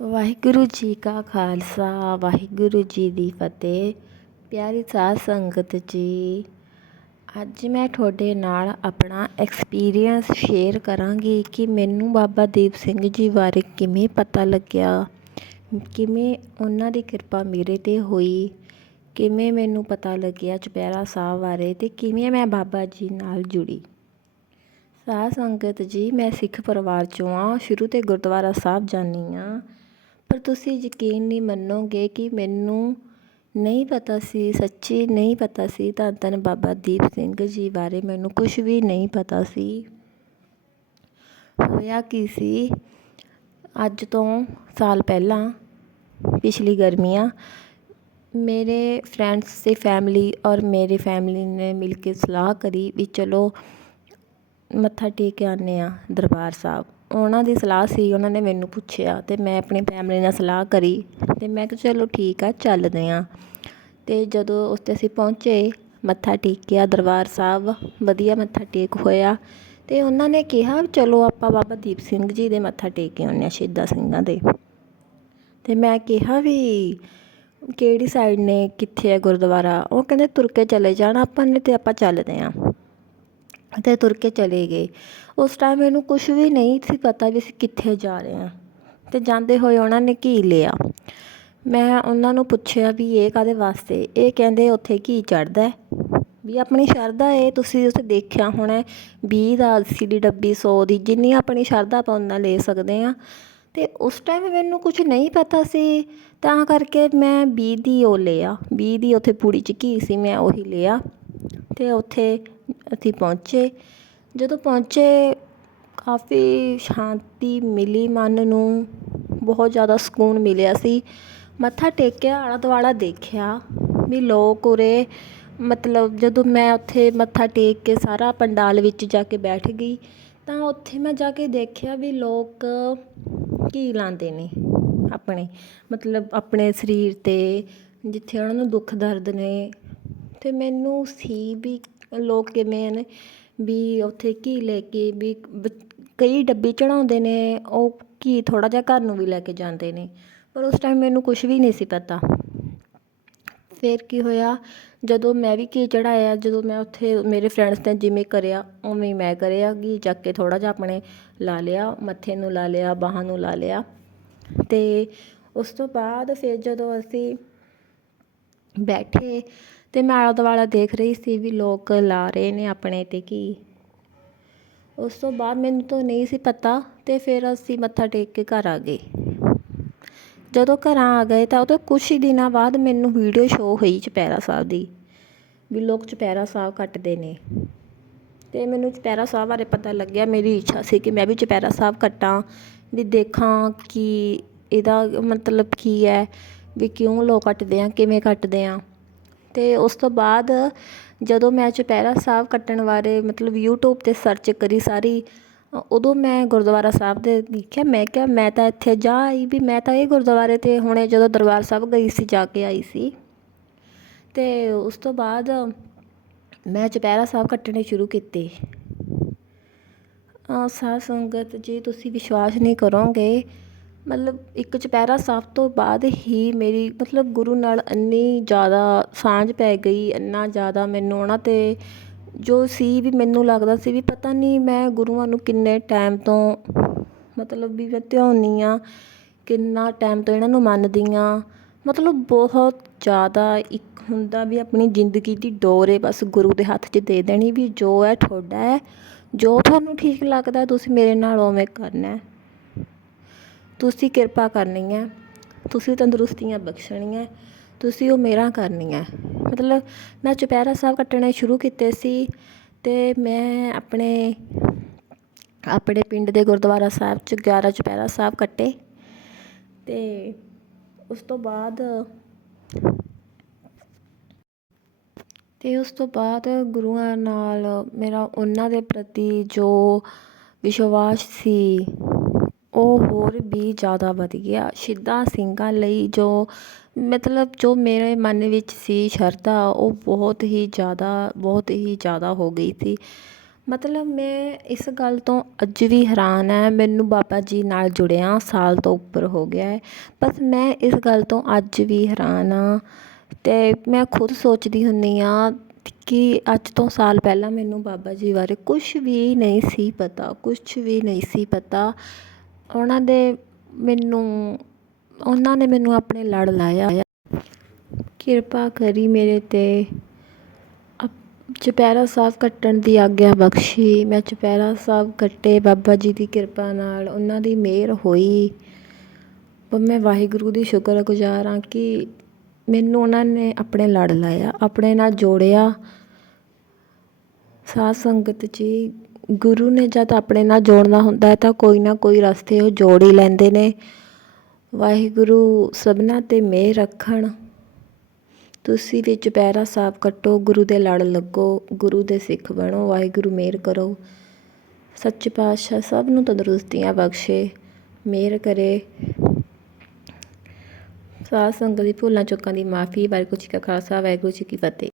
ਵਾਹਿਗੁਰੂ ਜੀ ਕਾ ਖਾਲਸਾ, ਵਾਹਿਗੁਰੂ ਜੀ ਦੀ ਫਤਿਹ। ਪਿਆਰੀ ਸਾਧ ਸੰਗਤ ਜੀ, ਅੱਜ ਮੈਂ ਤੁਹਾਡੇ ਨਾਲ ਆਪਣਾ ਐਕਸਪੀਰੀਅੰਸ ਸ਼ੇਅਰ ਕਰਾਂਗੀ ਕਿ ਮੈਨੂੰ ਬਾਬਾ ਦੀਪ ਸਿੰਘ ਜੀ ਬਾਰੇ ਕਿਵੇਂ ਪਤਾ ਲੱਗਿਆ, ਕਿਵੇਂ ਉਹਨਾਂ ਦੀ ਕਿਰਪਾ ਮੇਰੇ 'ਤੇ ਹੋਈ, ਕਿਵੇਂ ਮੈਨੂੰ ਪਤਾ ਲੱਗਿਆ ਚੁਪਹਿਰਾ ਸਾਹਿਬ ਬਾਰੇ ਅਤੇ ਕਿਵੇਂ ਮੈਂ ਬਾਬਾ ਜੀ ਨਾਲ ਜੁੜੀ। ਸਾਧ ਸੰਗਤ ਜੀ, ਮੈਂ ਸਿੱਖ ਪਰਿਵਾਰ 'ਚੋਂ ਹਾਂ, ਸ਼ੁਰੂ ਤੋਂ ਗੁਰਦੁਆਰਾ ਸਾਹਿਬ ਜਾਂਦੀ ਹਾਂ। ਪਰ ਤੁਸੀਂ ਯਕੀਨ ਨਹੀਂ ਮੰਨੋਗੇ ਕਿ ਮੈਨੂੰ ਨਹੀਂ ਪਤਾ ਸੀ, ਸੱਚੀ ਨਹੀਂ ਪਤਾ ਸੀ ਧੰਨ ਧੰਨ ਬਾਬਾ ਦੀਪ ਸਿੰਘ ਜੀ ਬਾਰੇ ਮੈਨੂੰ ਕੁਝ ਵੀ ਨਹੀਂ ਪਤਾ ਸੀ। ਹੋਇਆ ਕੀ ਸੀ? ਅੱਜ ਤੋਂ ਸਾਲ ਪਹਿਲਾਂ ਪਿਛਲੀ ਗਰਮੀਆਂ ਮੇਰੇ ਫਰੈਂਡਸ ਤੇ ਫੈਮਿਲੀ ਔਰ ਮੇਰੇ ਫੈਮਿਲੀ ਨੇ ਮਿਲ ਕੇ ਸਲਾਹ ਕਰੀ ਵੀ ਚਲੋ ਮੱਥਾ ਟੇਕ ਕੇ ਆਉਂਦੇ ਹਾਂ ਦਰਬਾਰ ਸਾਹਿਬ। ਉਹਨਾਂ ਦੀ ਸਲਾਹ ਸੀ, ਉਹਨਾਂ ਨੇ ਮੈਨੂੰ ਪੁੱਛਿਆ ਅਤੇ ਮੈਂ ਆਪਣੀ ਫੈਮਿਲੀ ਨਾਲ ਸਲਾਹ ਕਰੀ ਅਤੇ ਮੈਂ ਕਿਹਾ ਚਲੋ ਠੀਕ ਆ, ਚੱਲਦੇ ਹਾਂ ਅਤੇ ਜਦੋਂ ਉਸ 'ਤੇ ਅਸੀਂ ਪਹੁੰਚੇ, ਮੱਥਾ ਟੇਕਿਆ, ਦਰਬਾਰ ਸਾਹਿਬ, ਵਧੀਆ ਮੱਥਾ ਟੇਕ ਹੋਇਆ ਅਤੇ ਉਹਨਾਂ ਨੇ ਕਿਹਾ, ਚਲੋ ਆਪਾਂ ਬਾਬਾ ਦੀਪ ਸਿੰਘ ਜੀ ਦੇ ਮੱਥਾ ਟੇਕ ਕੇ ਆਉਂਦੇ ਹਾਂ ਸ਼ਹੀਦਾਂ ਸਿੰਘਾਂ ਦੇ। ਅਤੇ ਮੈਂ ਕਿਹਾ ਵੀ ਕਿਹੜੀ ਸਾਈਡ ਨੇ, ਕਿੱਥੇ ਹੈ ਗੁਰਦੁਆਰਾ? ਉਹ ਕਹਿੰਦੇ ਤੁਰ ਕੇ ਚਲੇ ਜਾਣਾ, ਆਪਾਂ ਨੇ ਅਤੇ ਆਪਾਂ ਚੱਲਦੇ ਹਾਂ ਅਤੇ ਤੁਰ ਕੇ ਚਲੇ ਗਏ। ਉਸ ਟਾਈਮ ਮੈਨੂੰ ਕੁਝ ਵੀ ਨਹੀਂ ਸੀ ਪਤਾ ਵੀ ਅਸੀਂ ਕਿੱਥੇ ਜਾ ਰਹੇ ਹਾਂ। ਅਤੇ ਜਾਂਦੇ ਹੋਏ ਉਹਨਾਂ ਨੇ ਘੀ ਲਿਆ? ਮੈਂ ਉਹਨਾਂ ਨੂੰ ਪੁੱਛਿਆ ਵੀ ਇਹ ਕਾਹਦੇ ਵਾਸਤੇ? ਇਹ ਕਹਿੰਦੇ ਉੱਥੇ ਘੀ ਚੜਦਾ ਵੀ ਆਪਣੀ ਸ਼ਰਧਾ ਹੈ ਤੁਸੀਂ ਉੱਥੇ ਦੇਖਿਆ ਹੋਣਾ 20 ਦਾ 80 ਦੀ ਡੱਬੀ 100 ਦੀ, ਜਿੰਨੀ ਆਪਣੀ ਸ਼ਰਧਾ ਆਪਾਂ ਉਨਾ ਲੈ ਸਕਦੇ ਹਾਂ। ਅਤੇ ਉਸ ਟਾਈਮ ਮੈਨੂੰ ਕੁਝ ਨਹੀਂ ਪਤਾ ਸੀ। ਤਾਂ ਕਰਕੇ ਮੈਂ 20 ਦੀ ਉਹ ਲਿਆ। 20 ਦੀ ਉੱਥੇ ਪੂੜੀ 'ਚ ਘੀ ਸੀ, ਮੈਂ ਉਹੀ ਲਿਆ। ਅਤੇ ਉੱਥੇ ਅਸੀਂ ਪਹੁੰਚੇ। ਜਦੋਂ ਪਹੁੰਚੇ, ਕਾਫੀ ਸ਼ਾਂਤੀ ਮਿਲੀ ਮਨ ਨੂੰ। ਬਹੁਤ ਜ਼ਿਆਦਾ ਸਕੂਨ ਮਿਲਿਆ ਸੀ। ਮੱਥਾ ਟੇਕਿਆ ਆਲਾ ਦੁਆਲਾ ਦੇਖਿਆ। ਵੀ ਲੋਕ ਉਰੇ, ਮਤਲਬ ਜਦੋਂ ਮੈਂ ਉੱਥੇ ਮੱਥਾ ਟੇਕ ਕੇ ਸਾਰਾ ਪੰਡਾਲ ਵਿੱਚ ਜਾ ਕੇ ਬੈਠ ਗਈ, ਤਾਂ ਉੱਥੇ ਮੈਂ ਜਾ ਕੇ ਦੇਖਿਆ ਵੀ ਲੋਕ ਕੀ ਲਾਉਂਦੇ ਨੇ ਆਪਣੇ। ਮਤਲਬ ਆਪਣੇ ਸਰੀਰ 'ਤੇ, ਜਿੱਥੇ ਉਹਨਾਂ ਨੂੰ ਦੁੱਖ ਦਰਦ ਨੇ। ਅਤੇ ਮੈਨੂੰ ਸੀ ਵੀ ਲੋਕ ਕਿਵੇਂ ਨੇ, ਵੀ ਉੱਥੇ ਘੀ ਲੈ ਕੇ ਵੀ ਕਈ ਡੱਬੀ ਚੜਾਉਂਦੇ ਨੇ, ਉਹ ਘੀ ਥੋੜ੍ਹਾ ਜਿਹਾ ਘਰ ਨੂੰ ਵੀ ਲੈ ਕੇ ਜਾਂਦੇ ਨੇ, ਪਰ ਉਸ ਟਾਈਮ ਮੈਨੂੰ ਕੁਝ ਵੀ ਨਹੀਂ ਸੀ ਪਤਾ। ਫਿਰ ਕੀ ਹੋਇਆ, ਜਦੋਂ ਮੈਂ ਵੀ ਘੀ ਚੜਾਇਆ ਜਦੋਂ ਮੈਂ ਉੱਥੇ ਮੇਰੇ ਫਰੈਂਡਸ ਨੇ ਜਿਵੇਂ ਕਰਿਆ, ਉਵੇਂ ਹੀ ਮੈਂ ਕਰਿਆ, ਘੀ ਚੱਕ ਕੇ ਥੋੜ੍ਹਾ ਜਿਹਾ ਆਪਣੇ ਲਾ ਲਿਆ, ਮੱਥੇ ਨੂੰ ਲਾ ਲਿਆ, ਬਾਹਾਂ ਨੂੰ ਲਾ ਲਿਆ। ਤੇ ਉਸ ਤੋਂ ਬਾਅਦ ਫਿਰ ਜਦੋਂ ਅਸੀਂ ਬੈਠੇ ਅਤੇ ਮੈਂ ਆਲਾ ਦੁਆਲਾ ਦੇਖ ਰਹੀ ਸੀ ਵੀ ਲੋਕ ਲਾ ਰਹੇ ਨੇ ਆਪਣੇ 'ਤੇ ਕੀ। ਉਸ ਤੋਂ ਬਾਅਦ ਮੈਨੂੰ ਤਾਂ ਨਹੀਂ ਸੀ ਪਤਾ ਅਤੇ ਫਿਰ ਅਸੀਂ ਮੱਥਾ ਟੇਕ ਕੇ ਘਰ ਆ ਗਏ। ਜਦੋਂ ਘਰਾਂ ਆ ਗਏ ਤਾਂ ਉਦੋਂ ਕੁਛ ਹੀ ਦਿਨਾਂ ਬਾਅਦ ਮੈਨੂੰ ਵੀਡੀਓ ਸ਼ੋ ਹੋਈ ਚੁਪਹਿਰਾ ਸਾਹਿਬ ਦੀ, ਵੀ ਲੋਕ ਚੁਪਹਿਰਾ ਸਾਹਿਬ ਕੱਟਦੇ ਨੇ। ਅਤੇ ਮੈਨੂੰ ਚੁਪਹਿਰਾ ਸਾਹਿਬ ਬਾਰੇ ਪਤਾ ਲੱਗਿਆ, ਮੇਰੀ ਇੱਛਾ ਸੀ ਕਿ ਮੈਂ ਵੀ ਚੁਪਹਿਰਾ ਸਾਹਿਬ ਕੱਟਾਂ, ਵੀ ਦੇਖਾਂ ਕਿ ਇਹਦਾ ਮਤਲਬ ਕੀ ਹੈ, ਵੀ ਕਿਉਂ ਲੋਕ ਕੱਟਦੇ ਆ, ਕਿਵੇਂ ਕੱਟਦੇ ਆ। ਅਤੇ ਉਸ ਤੋਂ ਬਾਅਦ ਜਦੋਂ ਮੈਂ ਚੁਪਹਿਰਾ ਸਾਹਿਬ ਕੱਟਣ ਬਾਰੇ ਮਤਲਬ ਯੂਟਿਊਬ 'ਤੇ ਸਰਚ ਕਰੀ ਸਾਰੀ, ਉਦੋਂ ਮੈਂ ਗੁਰਦੁਆਰਾ ਸਾਹਿਬ ਦੇ ਦੇਖਿਆ, ਮੈਂ ਕਿਹਾ ਮੈਂ ਤਾਂ ਇੱਥੇ ਜਾ ਆਈ ਵੀ ਮੈਂ ਤਾਂ ਇਹ ਗੁਰਦੁਆਰੇ 'ਤੇ ਹੁਣੇ ਜਦੋਂ ਦਰਬਾਰ ਸਾਹਿਬ ਗਈ ਸੀ, ਜਾ ਕੇ ਆਈ ਸੀ। ਅਤੇ ਉਸ ਤੋਂ ਬਾਅਦ ਮੈਂ ਚੁਪਹਿਰਾ ਸਾਹਿਬ ਕੱਟਣੇ ਸ਼ੁਰੂ ਕੀਤੇ। ਸਾਧ ਸੰਗਤ, ਜੀ ਤੁਸੀਂ ਵਿਸ਼ਵਾਸ ਨਹੀਂ ਕਰੋਗੇ ਮਤਲਬ ਇੱਕ ਚੁਪਹਿਰਾ ਸਾਹਿਬ ਤੋਂ ਬਾਅਦ ਹੀ ਮੇਰੀ, ਮਤਲਬ ਗੁਰੂ ਨਾਲ ਇੰਨੀ ਜ਼ਿਆਦਾ ਸਾਂਝ ਪੈ ਗਈ, ਇੰਨਾ ਜ਼ਿਆਦਾ ਮੈਨੂੰ ਉਹਨਾਂ 'ਤੇ ਜੋ ਸੀ ਵੀ ਮੈਨੂੰ ਲੱਗਦਾ ਸੀ ਵੀ ਪਤਾ ਨਹੀਂ ਮੈਂ ਗੁਰੂਆਂ ਨੂੰ ਕਿੰਨੇ ਟਾਈਮ ਤੋਂ ਮਤਲਬ ਵੀ ਮੈਂ ਧਿਆਉਂਦੀ ਹਾਂ, ਕਿੰਨਾ ਟਾਈਮ ਤੋਂ ਇਹਨਾਂ ਨੂੰ ਮੰਨਦੀ ਹਾਂ। ਮਤਲਬ ਬਹੁਤ ਜ਼ਿਆਦਾ ਇੱਕ ਹੁੰਦਾ ਵੀ ਆਪਣੀ ਜ਼ਿੰਦਗੀ ਦੀ ਡੋਰ ਹੈ ਬਸ ਗੁਰੂ ਦੇ ਹੱਥ 'ਚ ਦੇ ਦੇਣੀ ਵੀ ਜੋ ਹੈ ਤੁਹਾਡਾ ਹੈ, ਜੋ ਤੁਹਾਨੂੰ ਠੀਕ ਲੱਗਦਾ ਤੁਸੀਂ ਮੇਰੇ ਨਾਲ ਉਵੇਂ ਕਰਨਾ ਤੁਸੀਂ ਕਿਰਪਾ ਕਰਨੀ ਹੈ ਤੁਸੀਂ ਤੰਦਰੁਸਤੀਆਂ ਬਖਸ਼ਣੀਆਂ, ਤੁਸੀਂ ਉਹ ਮੇਰਾ ਕਰਨੀਆਂ। ਮਤਲਬ ਮੈਂ ਚੁਪਹਿਰਾ ਸਾਹਿਬ ਕੱਟਣੇ ਸ਼ੁਰੂ ਕੀਤੇ ਸੀ ਅਤੇ ਮੈਂ ਆਪਣੇ ਆਪਣੇ ਪਿੰਡ ਦੇ ਗੁਰਦੁਆਰਾ ਸਾਹਿਬ 'ਚ 11 ਚੁਪਹਿਰਾ ਸਾਹਿਬ ਕੱਟੇ ਅਤੇ ਉਸ ਤੋਂ ਬਾਅਦ ਅਤੇ ਉਸ ਤੋਂ ਬਾਅਦ ਗੁਰੂਆਂ ਨਾਲ ਮੇਰਾ ਉਹਨਾਂ ਦੇ ਪ੍ਰਤੀ ਜੋ ਵਿਸ਼ਵਾਸ ਸੀ ਉਹ ਹੋਰ ਵੀ ਜ਼ਿਆਦਾ ਵਧ ਗਿਆ। ਸ਼ਹੀਦਾਂ ਸਿੰਘਾਂ ਲਈ ਜੋ ਮਤਲਬ ਜੋ ਮੇਰੇ ਮਨ ਵਿੱਚ ਸੀ ਸ਼ਰਧਾ, ਉਹ ਬਹੁਤ ਹੀ ਜ਼ਿਆਦਾ, ਬਹੁਤ ਹੀ ਜ਼ਿਆਦਾ ਹੋ ਗਈ ਸੀ। ਮਤਲਬ ਮੈਂ ਇਸ ਗੱਲ ਤੋਂ ਅੱਜ ਵੀ ਹੈਰਾਨ ਹੈ। ਮੈਨੂੰ ਬਾਬਾ ਜੀ ਨਾਲ ਜੁੜਿਆ ਸਾਲ ਤੋਂ ਉੱਪਰ ਹੋ ਗਿਆ ਹੈ। ਬਸ ਮੈਂ ਇਸ ਗੱਲ ਤੋਂ ਅੱਜ ਵੀ ਹੈਰਾਨ ਹਾਂ ਅਤੇ ਮੈਂ ਖੁਦ ਸੋਚਦੀ ਹੁੰਦੀ ਹਾਂ ਕਿ ਅੱਜ ਤੋਂ ਸਾਲ ਪਹਿਲਾਂ ਮੈਨੂੰ ਬਾਬਾ ਜੀ ਬਾਰੇ ਕੁਛ ਵੀ ਨਹੀਂ ਸੀ ਪਤਾ, ਕੁਛ ਵੀ ਨਹੀਂ ਸੀ ਪਤਾ। ਉਹਨਾਂ ਦੇ ਮੈਨੂੰ, ਉਹਨਾਂ ਨੇ ਮੈਨੂੰ ਆਪਣੇ ਲੜ ਲਾਇਆ। ਕਿਰਪਾ ਕਰੀ ਮੇਰੇ 'ਤੇ। ਚੁਪਹਿਰਾ ਸਾਹਿਬ ਕੱਟਣ ਦੀ ਆਗਿਆ ਬਖਸ਼ੀ। ਮੈਂ ਚੁਪਹਿਰਾ ਸਾਹਿਬ ਕੱਟੇ, ਬਾਬਾ ਜੀ ਦੀ ਕਿਰਪਾ ਨਾਲ ਉਹਨਾਂ ਦੀ ਮਿਹਰ ਹੋਈ। ਪਰ ਮੈਂ ਵਾਹਿਗੁਰੂ ਦੀ ਸ਼ੁਕਰਗੁਜ਼ਾਰ ਹਾਂ ਕਿ ਮੈਨੂੰ ਉਹਨਾਂ ਨੇ ਆਪਣੇ ਲੜ ਲਾਇਆ, ਆਪਣੇ ਨਾਲ ਜੋੜਿਆ। ਸਾਧ ਸੰਗਤ 'ਚ ਹੀ ਗੁਰੂ ਨੇ ਜਦ ਆਪਣੇ ਨਾਲ ਜੋੜਨਾ ਹੁੰਦਾ ਹੈ ਤਾਂ ਕੋਈ ਨਾ ਕੋਈ ਰਸਤੇ ਉਹ ਜੋੜ ਹੀ ਲੈਂਦੇ ਨੇ। ਵਾਹਿਗੁਰੂ, ਸਭਨਾਂ 'ਤੇ ਮਿਹਰ ਰੱਖਣ। ਤੁਸੀਂ ਵੀ ਚੁਪਹਿਰਾ ਸਾਫ਼ ਕੱਟੋ, ਗੁਰੂ ਦੇ ਲੜ ਲੱਗੋ, ਗੁਰੂ ਦੇ ਸਿੱਖ ਬਣੋ, ਵਾਹਿਗੁਰੂ ਮਿਹਰ ਕਰੋ। ਸੱਚੇ ਪਾਤਸ਼ਾਹ ਸਭ ਨੂੰ ਤੰਦਰੁਸਤੀਆਂ ਬਖਸ਼ੇ ਮਿਹਰ ਕਰੇ। ਸਾਧ ਸੰਗਤ ਦੀ ਭੁੱਲਾਂ ਚੁੱਕਾਂ ਦੀ ਮਾਫੀ, ਵਾਹਿਗੁਰੂ ਜੀ ਕਾ ਖਾਲਸਾ, ਵਾਹਿਗੁਰੂ ਜੀ ਕੀ ਫਤਿਹ।